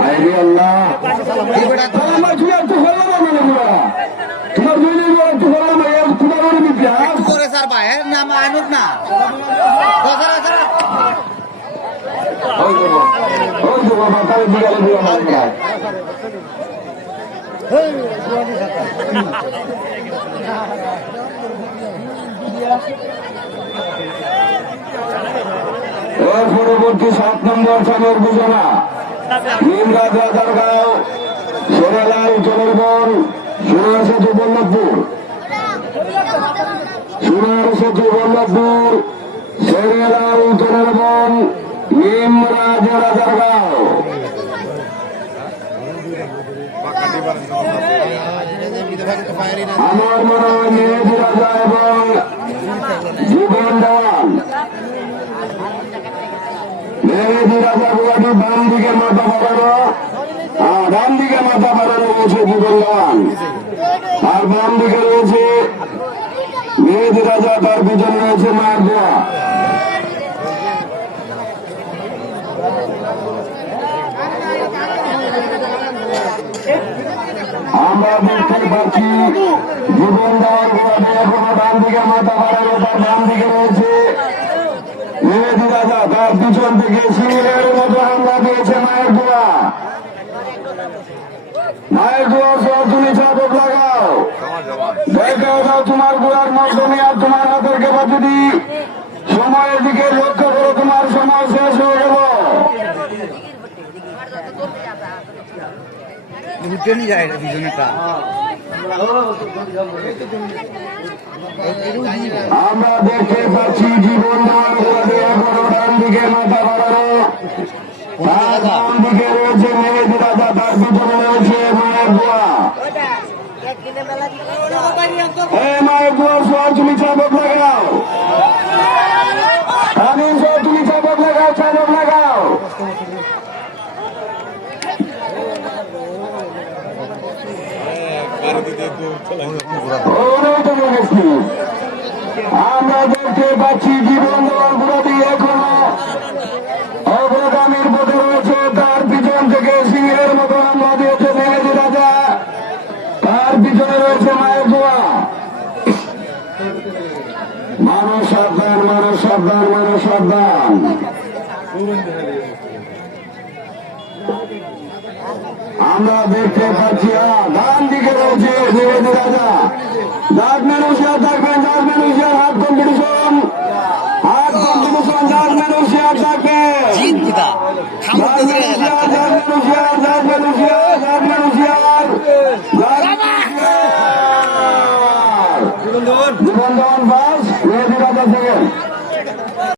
আইরে আল্লাহ আমার ঝুলা একটু হলো না মানে ঝুলা তোমার ঝুলি একটু হলো না এর তোমার ওর বিপিয়া করে স্যার ভাই নাম আনুক না ওই তো বাবা তাই বিকালে দিয়ে আমার এর পরবর্তী 7 নম্বর চামের বুঝানা নিমরাজ রাজারগাঁও সোনালাল চলরবন সোনার সেতু বল্লভপুর সোনালাল চলরবন নিমরাজ রাজারগাঁও আমার মনে হয় মেহেদি রাজা এবং জীবন দেওয়ান মেহেদি রাজা গুয়াটি বাম দিকে মাথা বাড়ানো ডান দিকে মাথা বাড়ানো রয়েছে জীবন দেওয়ান আর বাম দিকে রয়েছে মেহেদি রাজা তার পিছনে রয়েছে মায়ের দোয়া আমরা দেখতে পাচ্ছি জীবন দেওয়ার গোড়াতে এখনো ডান দিকে মাথা বাড়ানো তার ডান দিকে রয়েছে মেহেদি রাজা তার পিছন থেকে সিংহের মতো হামলা দিয়েছে মায়ের দোয়া সহ তুমি চাদর লাগাও দেখাও দাও তোমার গোড়ার মধ্যে আর তোমার হাতের ক্যাপাসিটি সময়ের দিকে লক্ষ্য করে তোমার সময় শেষ হয়ে গেল আমরা দেখতে পাচ্ছি জীবন দেওয়ার গোড়াতে এখনো ডান দিকে মাথা বাড়ানো তার বাম দিকে রয়েছে মেহেদি রাজা তার পিছনে রয়েছে মায়ের দোয়া মায়ের দোয়ার সহ তুমি চাদর লাগাও আমি সহ তুমি চাদর লাগাও চাদর লাগাও আমরা দেখতে পাচ্ছি জীবন দেওয়ার গোড়াতে এখনো অগ্রগামীর পথে রয়েছে তার পিছন থেকে সিংহের মতো হামলা দিয়েছে মেহেদি রাজা তার পিছনে রয়েছে মায়ের দোয়া মানুষ সাবধান মানুষ সাবধান মানুষ সাবধান আমরা দেখতে পাচ্ছি ডান দিকে রয়েছে মেহেদি রাজা যার মানুষিয়ার থাকবেন যার মানুষিয়ার হাত কম্পিটিশন যার মানুষিয়ার থাকবে জীবন দেওয়ান বাস মেহেদি রাজা থেকে